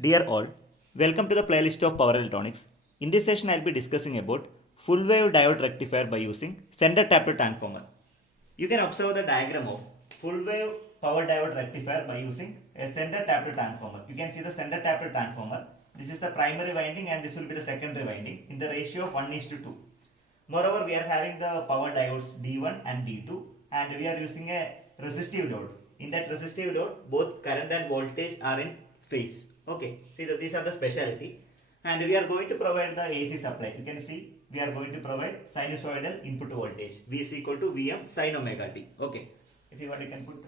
Dear all, welcome to the playlist of Power Electronics. In this session, I will be discussing about full wave diode rectifier by using center tapped transformer. You can observe the diagram of full wave power diode rectifier by using a center tapped transformer. You can see the center tapped transformer. This is the primary winding and this will be the secondary winding in the ratio of 1:2. Moreover, we are having the power diodes D1 and D2 and we are using a resistive load. In that resistive load, both current and voltage are in phase. Okay, see that these are the speciality and we are going to provide the AC supply. You can see we are going to provide sinusoidal input voltage. V is equal to Vm sin omega t. Okay, if you want you can put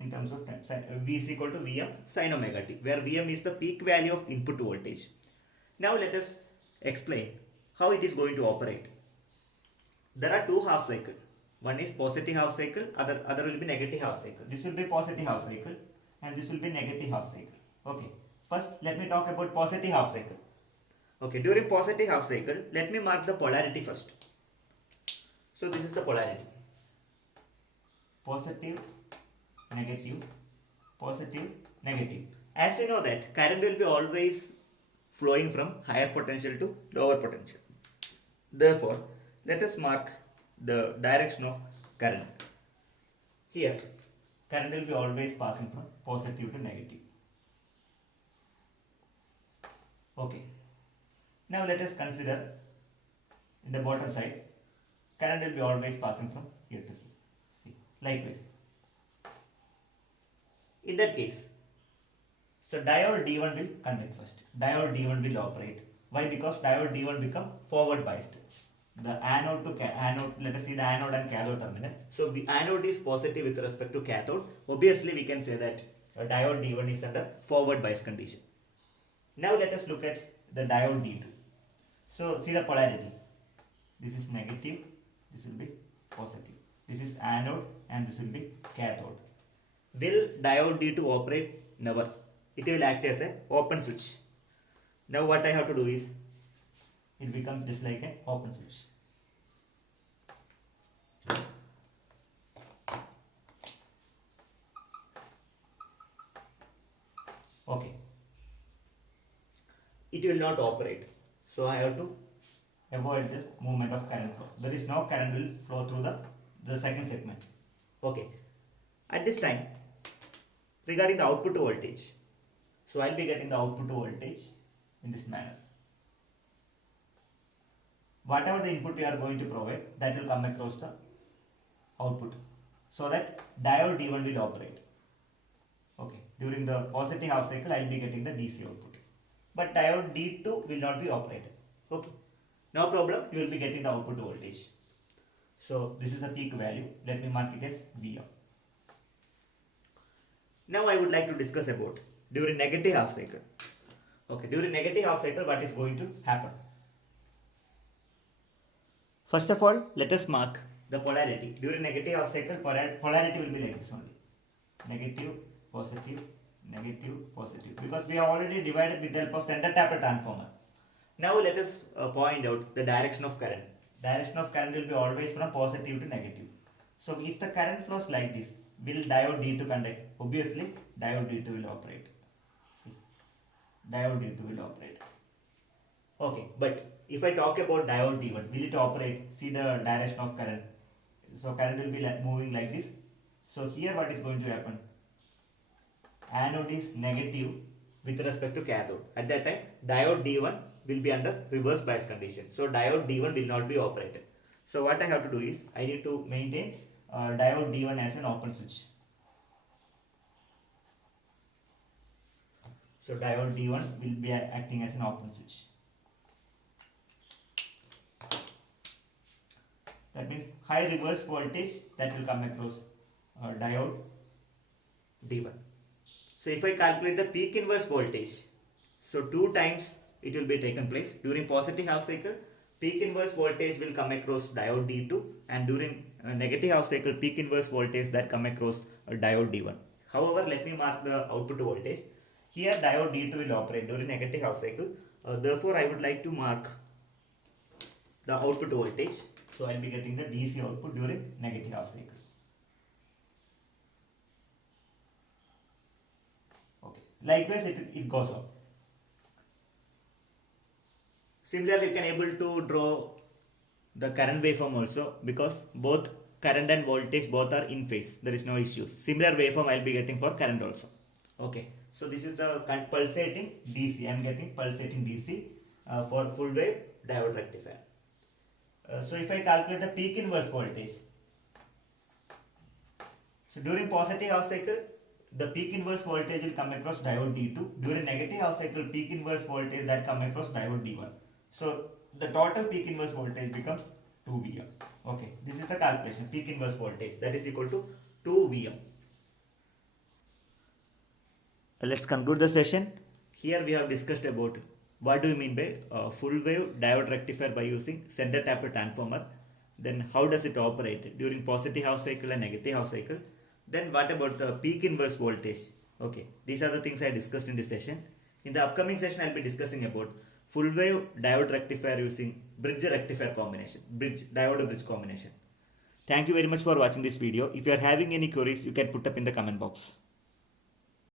in terms of time. V is equal to Vm sin omega t, where Vm is the peak value of input voltage. Now let us explain how it is going to operate. There are two half cycle. One is positive half cycle, other will be negative half cycle. This will be positive half cycle and this will be negative half cycle. Okay. First, let me talk about positive half cycle. Okay, during positive half cycle, let me mark the polarity first. So this is the polarity. Positive, negative, positive, negative. As you know that current will be always flowing from higher potential to lower potential. Therefore, let us mark the direction of current. Here, current will be always passing from positive to negative. Okay. Now let us consider in the bottom side, current will be always passing from here to here. See, likewise. In that case, so diode D1 will conduct first. Diode D1 will operate. Why? Because diode D1 become forward biased. The anode to anode, let us see the anode and cathode terminal. So the anode is positive with respect to cathode. Obviously, we can say that a diode D1 is under forward bias condition. Now let us look at the diode D2. So see the polarity. This is negative, this will be positive. This is anode and this will be cathode. Will diode D2 operate? Never. It will act as an open switch. Now what I have to do is, it becomes just like an open switch. Okay. It will not operate. So I have to avoid the movement of current flow. There is no current will flow through the second segment. Okay. At this time, regarding the output voltage, so I will be getting the output voltage in this manner. Whatever the input we are going to provide, that will come across the output, so that diode D1 will operate. Okay, during the positive half cycle, I will be getting the DC output, but diode D2 will not be operated. Okay, no problem, you will be getting the output voltage. So this is the peak value. Let me mark it as Vm. Now I would like to discuss about during negative half cycle. Okay, during negative half cycle, what is going to happen? First of all, let us mark the polarity. During negative half cycle, polarity will be like this only. Negative, positive, negative, positive. Because we have already divided with the help of center tapped transformer. Now let us point out the direction of current. Direction of current will be always from positive to negative. So if the current flows like this, will diode D2 conduct? Obviously, diode D2 will operate. See, diode D2 will operate. Okay, but if I talk about diode D1, will it operate? See the direction of current. So current will be moving like this. So here what is going to happen? Anode is negative with respect to cathode. At that time, diode D1 will be under reverse bias condition. So diode D1 will not be operated. So what I have to do is, I need to maintain diode D1 as an open switch. So diode D1 will be acting as an open switch. That means high reverse voltage that will come across diode D1. So if I calculate the peak inverse voltage, so 2 times it will be taken place. During positive half cycle, peak inverse voltage will come across diode D2, and during negative half cycle, peak inverse voltage that come across diode D1. However, let me mark the output voltage. Here diode D2 will operate during negative half cycle. Therefore, I would like to mark the output voltage. So I will be getting the DC output during negative half cycle. Okay. Likewise, it goes up. Similarly, you can able to draw the current waveform also, because both current and voltage both are in phase, there is no issues. Similar waveform I'll be getting for current also. Okay, so this is the pulsating DC, I'm getting pulsating DC for full wave diode rectifier. So if I calculate the peak inverse voltage, so during positive half cycle the peak inverse voltage will come across diode D2, during negative half cycle peak inverse voltage that come across diode D1. So the total peak inverse voltage becomes 2Vm. Okay, this is the calculation, peak inverse voltage that is equal to 2Vm. Let's conclude the session. Here we have discussed about what do you mean by full wave diode rectifier by using center taper transformer. Then how does it operate during positive half cycle and negative half cycle. Then what about the peak inverse voltage. Okay, these are the things I discussed in this session. In the upcoming session I'll be discussing about full wave diode rectifier using bridge rectifier combination, diode bridge combination. Thank you very much for watching this video. If you are having any queries, you can put up in the comment box.